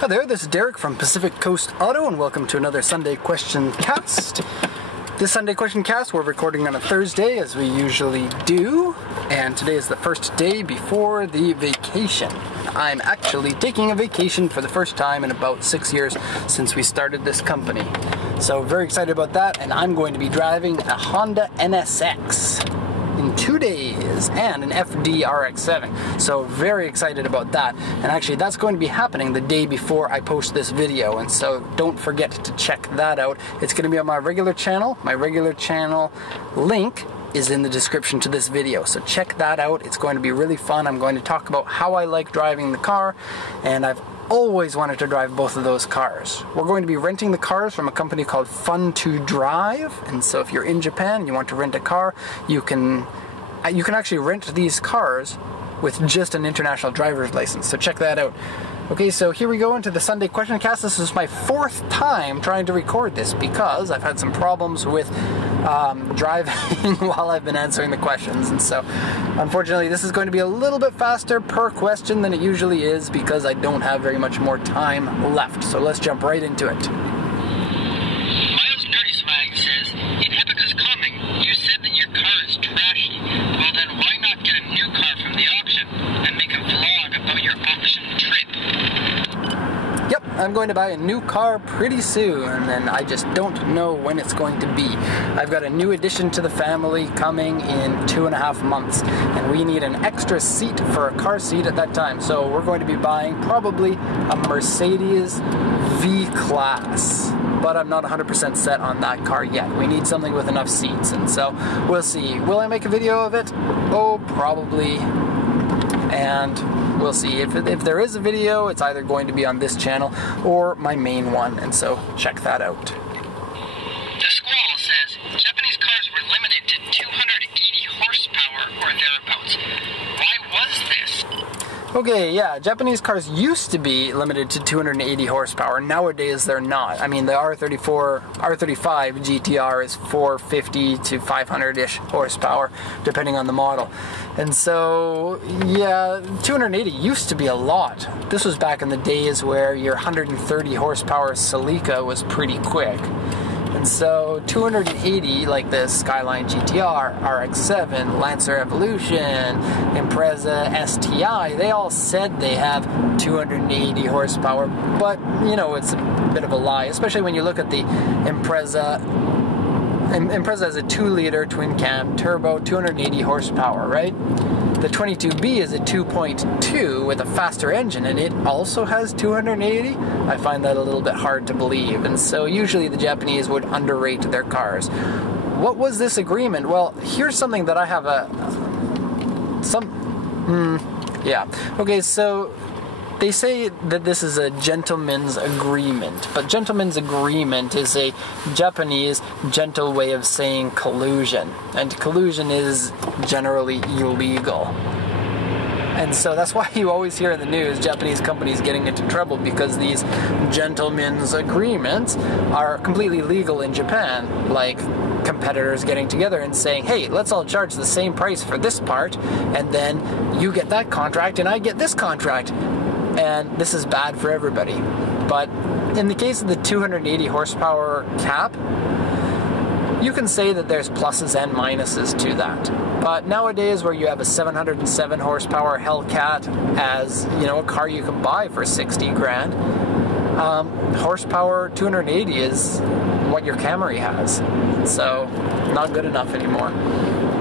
Hi there, this is Derek from Pacific Coast Auto, and welcome to another Sunday Question Cast. This Sunday Question Cast, we're recording on a Thursday, as we usually do, and today is the first day before the vacation. I'm actually taking a vacation for the first time in about 6 years since we started this company. So very excited about that, and I'm going to be driving a Honda NSX in 2 days and an FD RX-7. So very excited about that. And actually that's going to be happening the day before I post this video, and so don't forget to check that out. It's going to be on my regular channel. My regular channel link is in the description to this video, so check that out. It's going to be really fun. I'm going to talk about how I like driving the car, and I've always wanted to drive both of those cars. We're going to be renting the cars from a company called Fun to Drive, and so if you're in Japan and you want to rent a car, you can actually rent these cars with just an international driver's license, so check that out. Okay, so here we go into the Sunday Question Cast. This is my fourth time trying to record this because I've had some problems with driving while I've been answering the questions, and so unfortunately this is going to be a little bit faster per question than it usually is because I don't have very much more time left. So let's jump right into it. Miles Dirty Swag says, in Epica's coming, you said that your car is trashy. Well then, why not get a new car from the auction and make a vlog about your auction trip? Yep, I'm going to buy a new car pretty soon, and then I just don't know when it's going to be. I've got a new addition to the family coming in 2.5 months, and we need an extra seat for a car seat at that time. So we're going to be buying probably a Mercedes V-Class. But I'm not 100% set on that car yet. We need something with enough seats, and so we'll see. Will I make a video of it? Oh, probably. And we'll see. If there is a video, it's either going to be on this channel or my main one, and so check that out. The Squall says, Japanese cars were limited to 280 horsepower or thereabouts. Why was this? Okay, yeah, Japanese cars used to be limited to 280 horsepower. Nowadays, they're not. I mean, the R35 GTR is 450 to 500-ish horsepower, depending on the model. And so, yeah, 280 used to be a lot. This was back in the days where your 130 horsepower Celica was pretty quick. And so 280, like the Skyline GTR, RX-7, Lancer Evolution, Impreza STI, they all said they have 280 horsepower, but, you know, it's a bit of a lie, especially when you look at the Impreza. Impreza has a 2-liter twin-cam turbo, 280 horsepower, right? The 22B is a 2.2 with a faster engine, and it also has 280. I find that a little bit hard to believe, and so usually the Japanese would underrate their cars. What was this agreement? Well, here's something that I have Okay, so they say that this is a gentleman's agreement, but gentleman's agreement is a Japanese gentle way of saying collusion, and collusion is generally illegal. And so that's why you always hear in the news Japanese companies getting into trouble, because these gentlemen's agreements are completely legal in Japan, like competitors getting together and saying, hey, let's all charge the same price for this part, and then you get that contract and I get this contract. And this is bad for everybody. But in the case of the 280 horsepower cap, you can say that there's pluses and minuses to that. But nowadays, where you have a 707 horsepower Hellcat as, you know, a car you can buy for 60 grand, horsepower 280 is what your Camry has. So, not good enough anymore.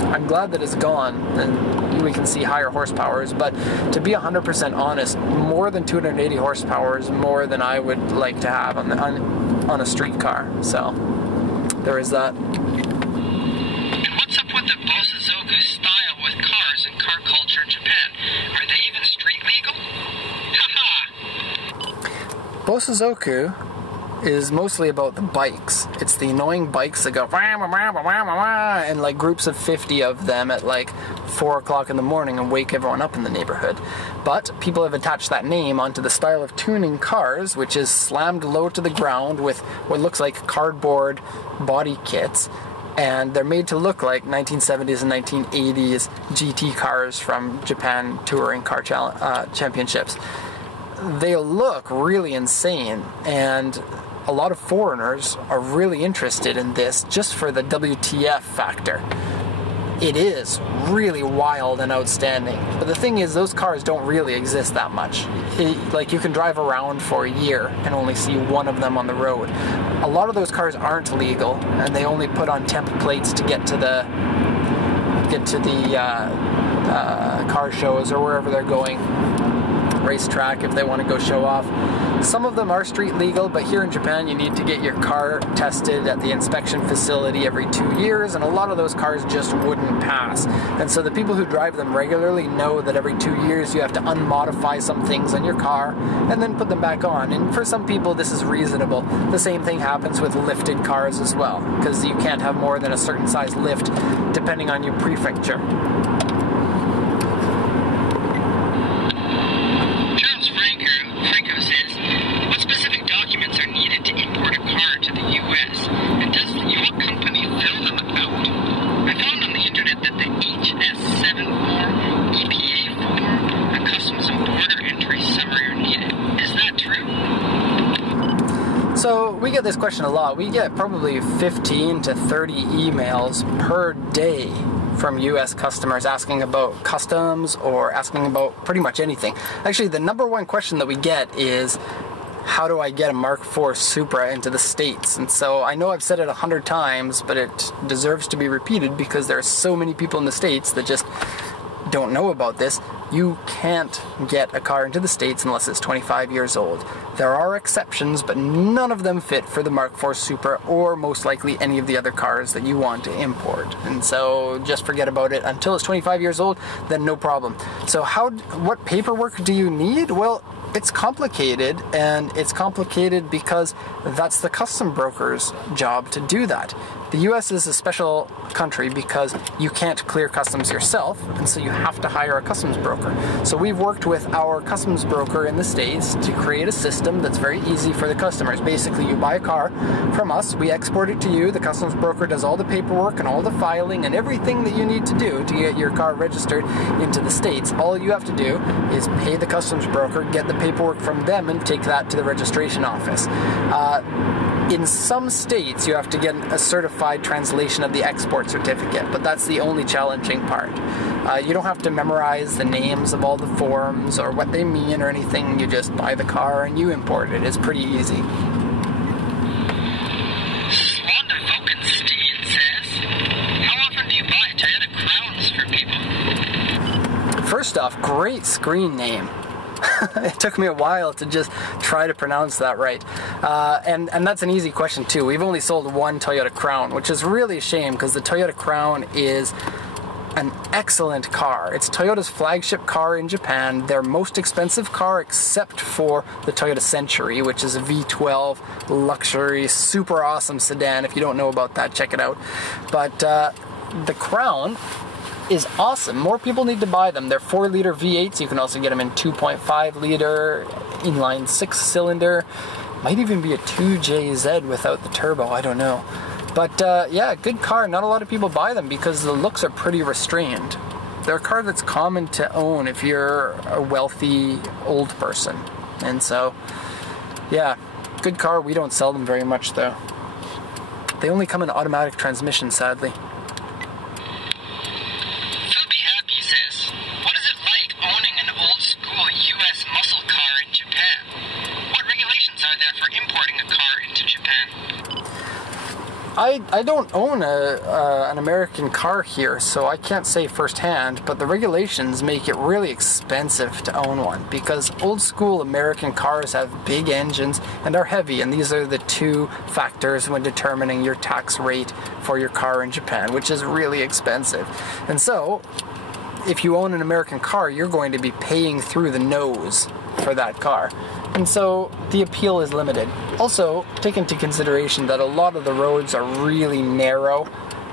I'm glad that it's gone and we can see higher horsepowers, but to be 100% honest, more than 280 horsepower is more than I would like to have on a street car. So there is that. And what's up with the Bosozoku style with cars and car culture in Japan? Are they even street legal? Haha! Bosozoku is mostly about the bikes. It's the annoying bikes that go wah, wah, wah, wah, wah, wah, and like groups of 50 of them at like 4 o'clock in the morning and wake everyone up in the neighborhood. But people have attached that name onto the style of tuning cars, which is slammed low to the ground with what looks like cardboard body kits, and they're made to look like 1970s and 1980s GT cars from Japan touring car championships. they look really insane, and a lot of foreigners are really interested in this just for the WTF factor. It is really wild and outstanding. But the thing is, those cars don't really exist that much. Like, you can drive around for a year and only see one of them on the road. A lot of those cars aren't legal, and they only put on temp plates to get to the car shows or wherever they're going, racetrack if they want to go show off. Some of them are street legal, but here in Japan you need to get your car tested at the inspection facility every 2 years, and a lot of those cars just wouldn't pass. And so the people who drive them regularly know that every 2 years you have to unmodify some things on your car and then put them back on. And for some people this is reasonable. The same thing happens with lifted cars as well, because you can't have more than a certain size lift depending on your prefecture. So we get this question a lot. We get probably 15 to 30 emails per day from US customers asking about customs or asking about pretty much anything. Actually, the number one question that we get is, how do I get a Mark IV Supra into the States? And so I know I've said it 100 times, but it deserves to be repeated because there are so many people in the States that just don't know about this. You can't get a car into the States unless it's 25 years old. There are exceptions, but none of them fit for the Mark IV Supra or most likely any of the other cars that you want to import. And so just forget about it. Until it's 25 years old, then no problem. So what paperwork do you need? Well, it's complicated, and it's complicated because that's the custom broker's job to do that. The US is a special country because you can't clear customs yourself, and so you have to hire a customs broker. So we've worked with our customs broker in the States to create a system that's very easy for the customers. Basically, you buy a car from us, we export it to you, the customs broker does all the paperwork and all the filing and everything that you need to do to get your car registered into the States. All you have to do is pay the customs broker, get the paperwork from them, and take that to the registration office. In some states, you have to get a certified translation of the export certificate, but that's the only challenging part. You don't have to memorize the names of all the forms or what they mean or anything. You just buy the car and you import it. It's pretty easy. First off, great screen name. It took me a while to just try to pronounce that right. And that's an easy question too. We've only sold one Toyota Crown, which is really a shame because the Toyota Crown is an excellent car. It's Toyota's flagship car in Japan, their most expensive car except for the Toyota Century, which is a V12 luxury, super awesome sedan. If you don't know about that, check it out. But the Crown is awesome. More people need to buy them. They're 4-liter V8s. You can also get them in 2.5-liter, inline 6-cylinder. Might even be a 2JZ without the turbo. I don't know. But yeah, good car. Not a lot of people buy them because the looks are pretty restrained. They're a car that's common to own if you're a wealthy old person. And so, yeah, good car. We don't sell them very much though. They only come in automatic transmission, sadly. I don't own an American car here, so I can't say firsthand, but the regulations make it really expensive to own one because old school American cars have big engines and are heavy, and these are the two factors when determining your tax rate for your car in Japan, which is really expensive. And so, if you own an American car, you're going to be paying through the nose for that car. And so the appeal is limited. Also, take into consideration that a lot of the roads are really narrow,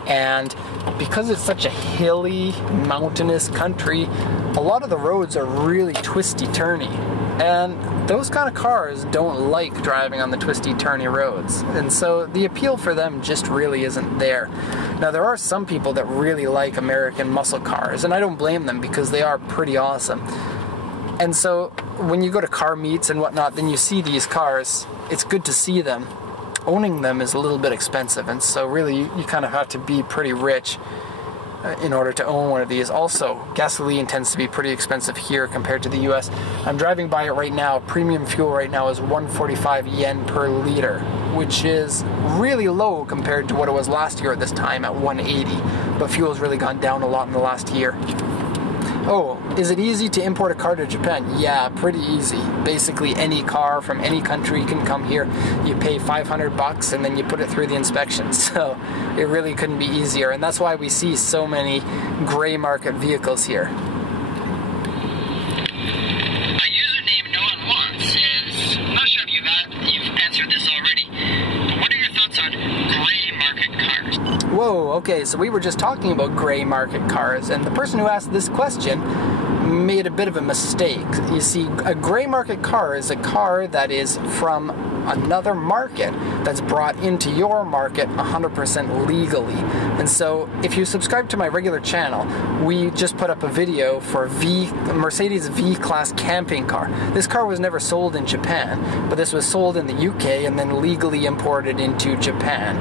and because it's such a hilly, mountainous country, a lot of the roads are really twisty-turny. And those kind of cars don't like driving on the twisty-turny roads. And so the appeal for them just really isn't there. Now, there are some people that really like American muscle cars, and I don't blame them because they are pretty awesome. And so when you go to car meets and whatnot, then you see these cars. It's good to see them. Owning them is a little bit expensive, and so really you kind of have to be pretty rich in order to own one of these. Also, gasoline tends to be pretty expensive here compared to the US. I'm driving by it right now. Premium fuel right now is 145 yen per liter, which is really low compared to what it was last year at this time at 180. But fuel's really gone down a lot in the last year. Oh, is it easy to import a car to Japan? Yeah, pretty easy. Basically, any car from any country can come here. You pay $500 and then you put it through the inspection. So it really couldn't be easier. And that's why we see so many gray market vehicles here. A username no one wants says, I'm not sure if you've answered this already, but what are your thoughts on gray market cars? Whoa, okay, so we were just talking about gray market cars, and the person who asked this question made a bit of a mistake. You see, a gray market car is a car that is from another market that's brought into your market 100% legally. And so if you subscribe to my regular channel, we just put up a video for Mercedes V-Class camping car. This car was never sold in Japan, but this was sold in the UK and then legally imported into Japan.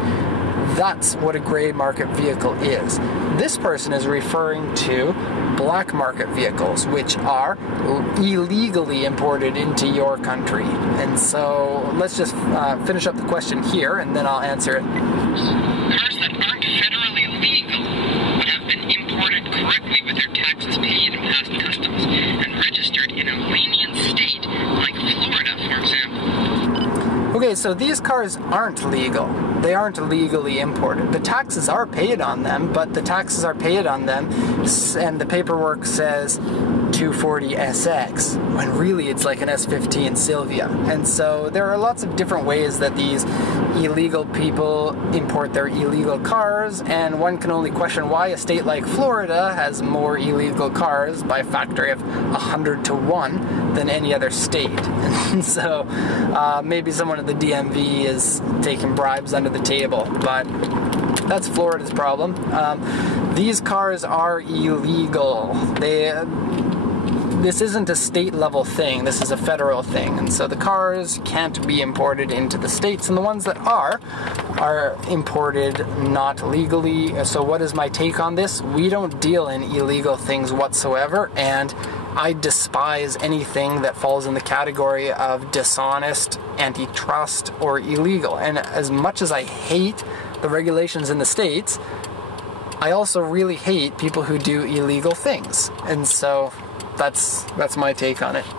That's what a gray market vehicle is. This person is referring to black market vehicles, which are illegally imported into your country. And so let's just finish up the question here, and then I'll answer it. Cars that aren't federally legal would have been imported correctly with their taxes paid and past customs and registered in a lenient state like Florida, for example. Okay, so these cars aren't legal. They aren't legally imported. The taxes are paid on them, but the taxes are paid on them, and the paperwork says 240SX, when really it's like an S15 Silvia. And so there are lots of different ways that these illegal people import their illegal cars, and one can only question why a state like Florida has more illegal cars by a factor of 100 to 1 than any other state. And so maybe someone at the DMV is taking bribes under the table, but that's Florida's problem. These cars are illegal. This isn't a state level thing, this is a federal thing, and so the cars can't be imported into the states, and the ones that are imported not legally. So what is my take on this? We don't deal in illegal things whatsoever, and I despise anything that falls in the category of dishonest, antitrust, or illegal. And as much as I hate the regulations in the States, I also really hate people who do illegal things. And so that's my take on it. Danny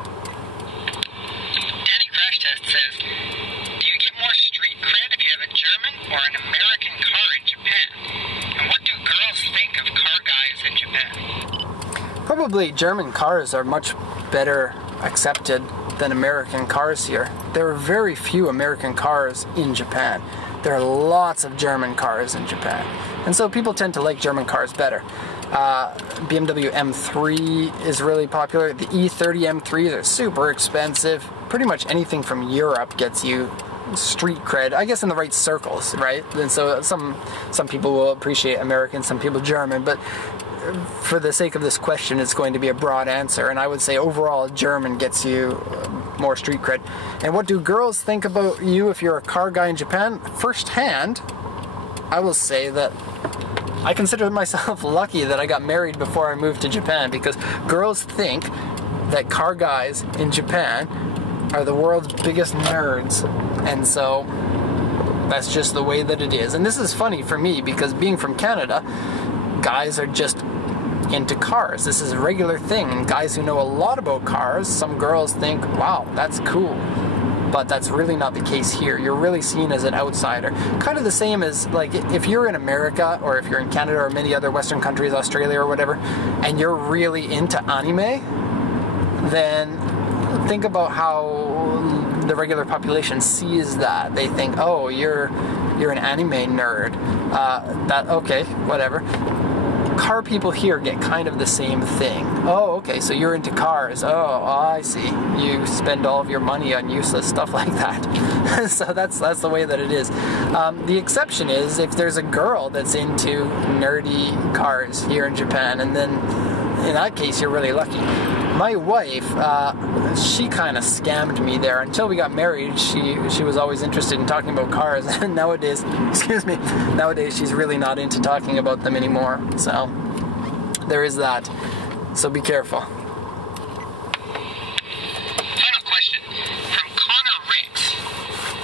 Crash Test says, do you get more street cred if you have a German or an American car in Japan? And what do girls think of car guys in Japan? Probably German cars are much better accepted than American cars here. There are very few American cars in Japan. There are lots of German cars in Japan. And so people tend to like German cars better. BMW M3 is really popular. The E30 M3s are super expensive. Pretty much anything from Europe gets you street cred, I guess in the right circles, right? And so some people will appreciate American, some people German, but for the sake of this question, it's going to be a broad answer, and I would say overall German gets you more street cred. And what do girls think about you if you're a car guy in Japan? Firsthand, I will say that I consider myself lucky that I got married before I moved to Japan, because girls think that car guys in Japan are the world's biggest nerds, and so that's just the way that it is. And this is funny for me, because being from Canada, guys are just into cars. This is a regular thing, and guys who know a lot about cars, some girls think, wow, that's cool. But that's really not the case here. You're really seen as an outsider. Kind of the same as, like, if you're in America, or if you're in Canada or many other Western countries, Australia or whatever, and you're really into anime, then think about how the regular population sees that. They think, oh, you're an anime nerd. Okay, whatever. Car people here get kind of the same thing. Oh, okay, so you're into cars. Oh, I see. You spend all of your money on useless stuff like that. So that's the way that it is. The exception is if there's a girl that's into nerdy cars here in Japan, and then in that case you're really lucky. My wife, she kind of scammed me there. Until we got married, she was always interested in talking about cars, and nowadays, nowadays she's really not into talking about them anymore. So there is that. So be careful. Final question from Connor Riggs.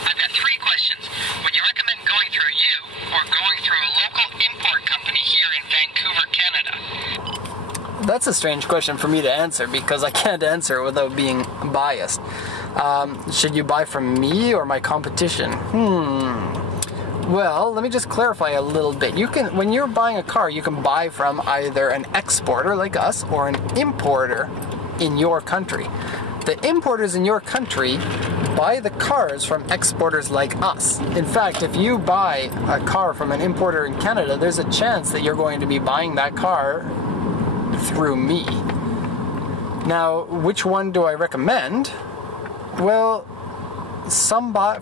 I've got 3 questions. Would you recommend going through you or going through a local import company here in Vancouver, Canada? That's a strange question for me to answer because I can't answer it without being biased. Should you buy from me or my competition? Well, let me just clarify a little bit. You can, when you're buying a car, you can buy from either an exporter like us or an importer in your country. The importers in your country buy the cars from exporters like us. In fact, if you buy a car from an importer in Canada, there's a chance that you're going to be buying that car through me. Now, which one do I recommend? Well,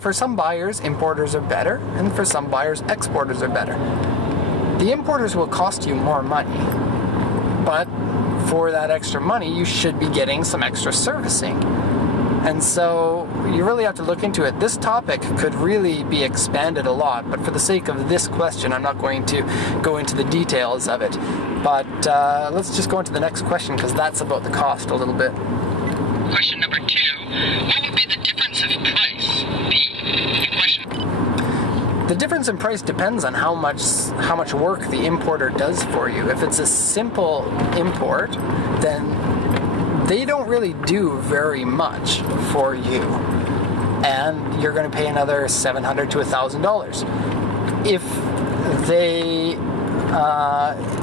for some buyers, importers are better, and for some buyers, exporters are better. The importers will cost you more money, but for that extra money, you should be getting some extra servicing. And so you really have to look into it. This topic could really be expanded a lot, but for the sake of this question, I'm not going to go into the details of it. But let's just go into the next question, because that's about the cost a little bit. Question number 2. What would be the difference of price? The difference in price depends on how much work the importer does for you. If it's a simple import, then they don't really do very much for you, and you're going to pay another $700 to $1,000.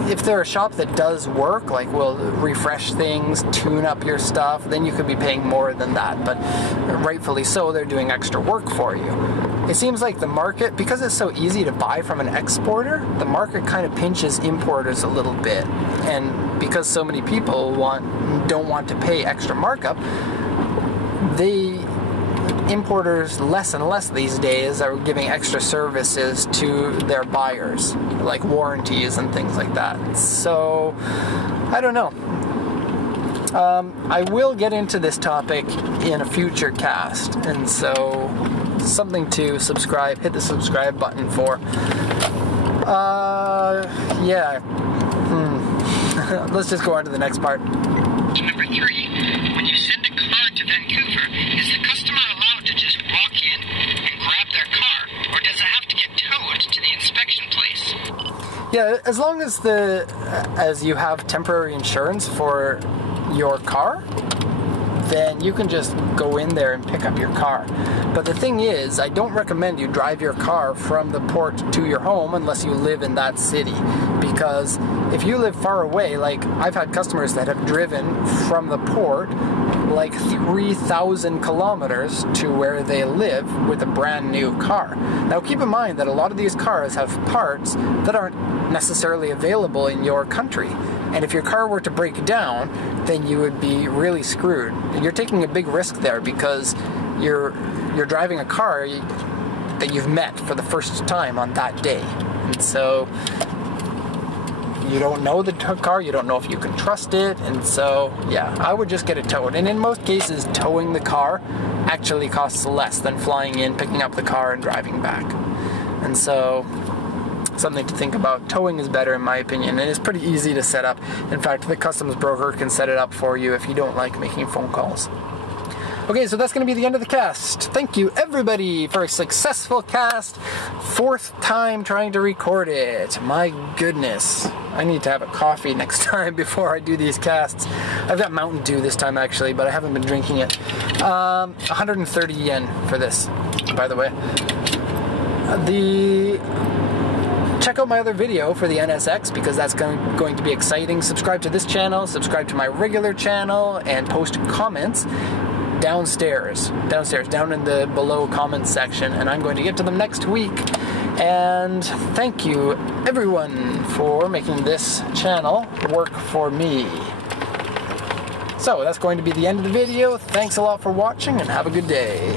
If they're a shop that does work, like will refresh things, tune up your stuff, then you could be paying more than that. But rightfully so, they're doing extra work for you. It seems like the market, because it's so easy to buy from an exporter, the market kind of pinches importers a little bit. And because so many people don't want to pay extra markup, importers less and less these days are giving extra services to their buyers, like warranties and things like that. So, I don't know. I will get into this topic in a future cast, and so something to subscribe, hit the subscribe button for. Yeah. Let's just go on to the next part. Number 3, when you send a car to Vancouver, is the customer allowed to just walk in and grab their car, or does it have to get towed to the inspection place? Yeah, as long as you have temporary insurance for your car, then you can just go in there and pick up your car. But the thing is, I don't recommend you drive your car from the port to your home unless you live in that city. Because if you live far away, like I've had customers that have driven from the port like 3,000 kilometers to where they live with a brand new car. Now keep in mind that a lot of these cars have parts that aren't necessarily available in your country. And if your car were to break down, then you would be really screwed. You're taking a big risk there because you're driving a car that you've met for the first time on that day. And so you don't know the car, you don't know if you can trust it, and so yeah, I would just get it towed. And in most cases, towing the car actually costs less than flying in, picking up the car, and driving back. And so something to think about. Towing is better in my opinion, and it's pretty easy to set up. In fact, the customs broker can set it up for you if you don't like making phone calls. Okay, so that's going to be the end of the cast. Thank you everybody for a successful cast. 4th time trying to record it. My goodness. I need to have a coffee next time before I do these casts. I've got Mountain Dew this time actually, but I haven't been drinking it. 130 yen for this, by the way. Check out my other video for the NSX because that's going to be exciting. Subscribe to this channel, subscribe to my regular channel, and post comments downstairs, down in the below comments section, and I'm going to get to them next week. And thank you everyone for making this channel work for me. So that's going to be the end of the video. Thanks a lot for watching and have a good day.